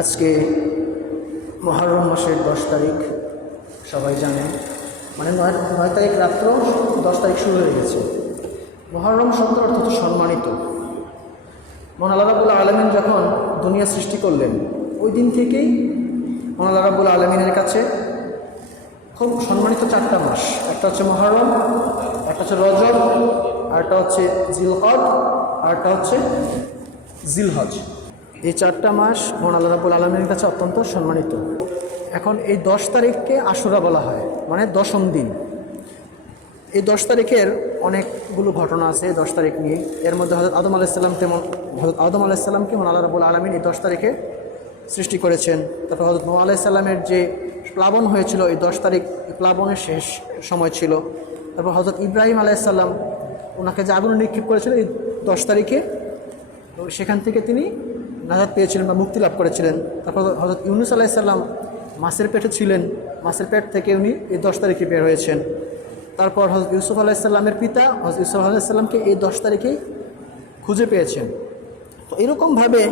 আজকে মুহররম মাসের 10 তারিখ, সবাই জানেন। মানে 9 তারিখ রাত্র 10 তারিখ শুরু হয়ে গেছে। মুহররম শব্দের অর্থ হচ্ছে সম্মানিত। মহান আল্লাহ রাব্বুল আলামিন যখন দুনিয়া সৃষ্টি করলেন, ওই দিন থেকেই মহান আল্লাহ রাব্বুল আলামিনের কাছে খুব সম্মানিত 4টা মাস। একটা হচ্ছে মুহররম, একটা হচ্ছে রজব, আরেকটা হচ্ছে জিলকদ, আরেকটা হচ্ছে জিলহজ। এই 4টা মাস মহান আল্লাহ রাব্বুল আলামিনের কাছে অত্যন্ত সম্মানিত। এখন এই 10 তারিখকে আশুরা বলা হয়, মানে 10ম দিন। এই 10 তারিখের অনেকগুলো ঘটনা আছে এই 10 তারিখ নিয়ে। এর মধ্যে হযরত আদম আলাইহিস সালামকে মহান আল্লাহ রাব্বুল আলামিন এই 10 তারিখে সৃষ্টি করেছেন। তারপর হযরত নূহ আলাইহিস সালামের যে প্লাবন হয়েছিল এই 10 তারিখ, প্লাবনের শেষ সময় ছিল। তারপর হযরত ইব্রাহিম আলাইহিস সালাম ওনাকে যে আগুনে নিক্ষেপ করেছিল এই 10 তারিখে, তো সেখান থেকে তিনি নাজাত পেয়েছিলেন বা মুক্তি লাভ করেছিলেন। তারপর হযরত ইউনূস আলাইহিস সালাম মাছের পেটে ছিলেন, মাছের পেট থেকে উনি এই 10 তারিখে বের হয়েছেন। তারপর হযরত ইউসুফ আলাইহিস সালামের পিতা হযরত ইউসুফ আলাইহিস সালামকে এই 10 তারিখেই খুঁজে পেয়েছেন। তো এরকমভাবে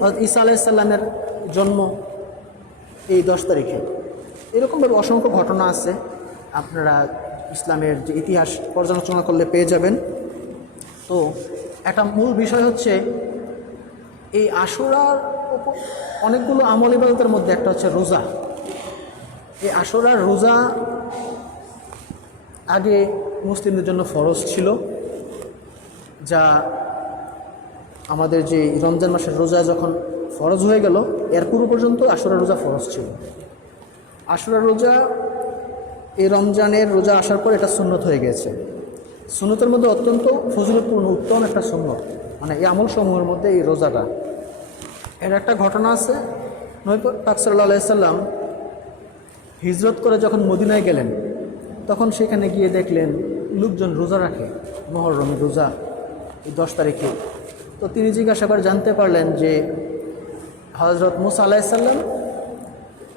হযরত ঈসা আলাইহিস সালামের জন্ম এই 10 তারিখে। এরকমভাবে অসংখ্য ঘটনা আছে, আপনারা ইসলামের যে ইতিহাস পর্যালোচনা করলে পেয়ে যাবেন। তো একটা মূল বিষয় হচ্ছে এই আশুরার অনেকগুলো আমল ইবাদতের মধ্যে একটা হচ্ছে রোজা। এই আশুরার রোজা আগে মুসলিমদের জন্য ফরজ ছিল, যা আমাদের যে রমজান মাসের রোজা যখন ফরজ হয়ে গেল, এর পূর্ব পর্যন্ত আশুরার রোজা ফরজ ছিল। আশুরার রোজা এই রমজানের রোজা আসার পর এটা সুন্নত হয়ে গেছে। সুন্নতের মধ্যে অত্যন্ত ফজিলতপূর্ণ উত্তম একটা সুন্নত, মানে এই আমল সমূহের মধ্যে এই রোজাটা। এর একটা ঘটনা আছে, নবী পাক সাল্লাল্লাহু আলাইহি সাল্লাম হিজরত করে যখন মদিনায় গেলেন, তখন সেখানে গিয়ে দেখলেন লোকজন রোজা রাখে, মুহররমের রোজা এই 10 তারিখে। তো তিনি জিজ্ঞাসা করে জানতে পারলেন যে হযরত মুসা আলাইহিস সালাম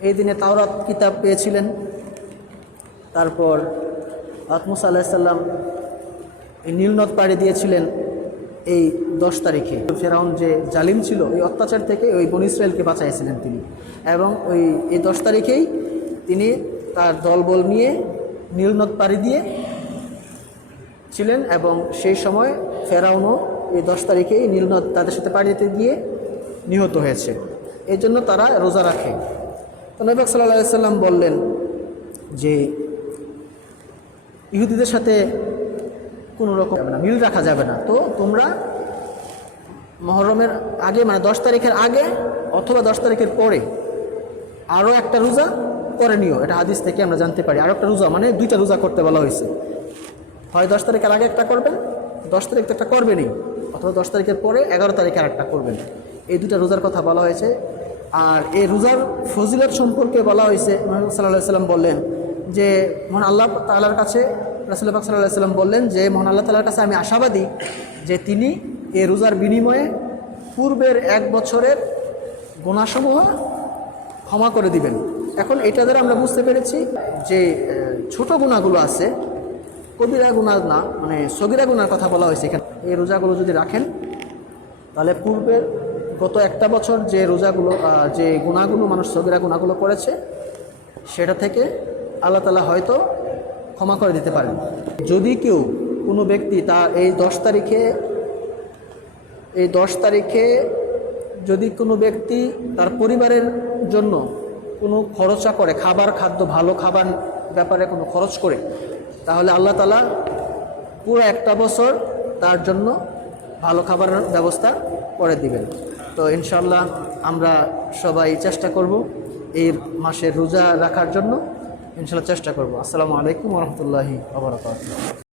এই দিনে তাওরাত কিতাব পেয়েছিলেন। তারপর হযরত মুসা আলাইহিস সালাম এই নীলনদ পাড়ি দিয়েছিলেন এই 10 তারিখে। ফেরাউন যে জালিম ছিল, এই অত্যাচার থেকে ওই বনী ইসরায়েলকে বাঁচাইছিলেন তিনি। এবং এই 10 তারিখেই তিনি তার দলবল নিয়ে নীলনদ পাড়ি দিয়ে ছিলেন, এবং সেই সময় ফেরাউনও এই 10 তারিখেই নীলনদ তাদের সাথে পাড়ি দিতে গিয়ে নিহত হয়েছে। এই জন্য তারা রোজা রাখে। তো নবী পাক সাল্লাল্লাহু আলাইহি সাল্লাম বললেন যে ইহুদিদের সাথে কোনো রকম মিল রাখা যাবে না। তো তোমরা মুহররমের আগে, মানে 10 তারিখের আগে অথবা 10 তারিখের পরে আরও একটা রোজা করে নিও। এটা হাদিস থেকে আমরা জানতে পারি। আরও একটা রোজা মানে 2টা রোজা করতে বলা হয়েছে। হয় 10 তারিখের আগে একটা করবেন, 10 তারিখ তো একটা করবেনই, অথবা 10 তারিখের পরে 11 তারিখে আর একটা করবেন। এই 2টা রোজার কথা বলা হয়েছে। আর এই রোজার ফজিলত সম্পর্কে বলা হয়েছে, মুহাম্মদ সাল্লাল্লাহু আলাইহি সাল্লাম বললেন যে মহান আল্লাহ তাআলার কাছে, রাসূল পাক সাল্লাল্লাহু আলাইহি সাল্লাম বললেন যে মহান আল্লাহ তাআলার কাছে আমি আশাবাদী যে তিনি এই রোজার বিনিময়ে পূর্বের 1 বছরের গুনাহসমূহ ক্ষমা করে দিবেন। এখন এটা দ্বারা আমরা বুঝতে পেরেছি যে ছোট গুনাহগুলো আছে, কবিরা গুনাহ না, মানে সগীরা গুনার কথা বলা হয়েছে এখানে। এই রোজাগুলো যদি রাখেন তাহলে পূর্বের গত একটা বছর যে রোজাগুলো, যে গুনাহগুলো মানুষ সগীরা গুনাহগুলো করেছে, সেটা থেকে আল্লাহ তাআলা হয়তো ক্ষমা করে দিতে পারেন। যদি কেউ কোনো ব্যক্তি এই 10 তারিখে যদি কোনো ব্যক্তি তার পরিবারের জন্য কোনো খরচা করে, ভালো খাবার ব্যাপারে কোনো খরচ করে, তাহলে আল্লাহ তাআলা পুরো একটা বছর তার জন্য ভালো খাবারের ব্যবস্থা করে দিবেন। তো ইনশাআল্লাহ আমরা সবাই চেষ্টা করব এই মাসের রোজা রাখার জন্য, ইনশাআল্লাহ চেষ্টা করব। আসসালামু আলাইকুম ওয়া রাহমাতুল্লাহি ওয়া বারাকাতুহু।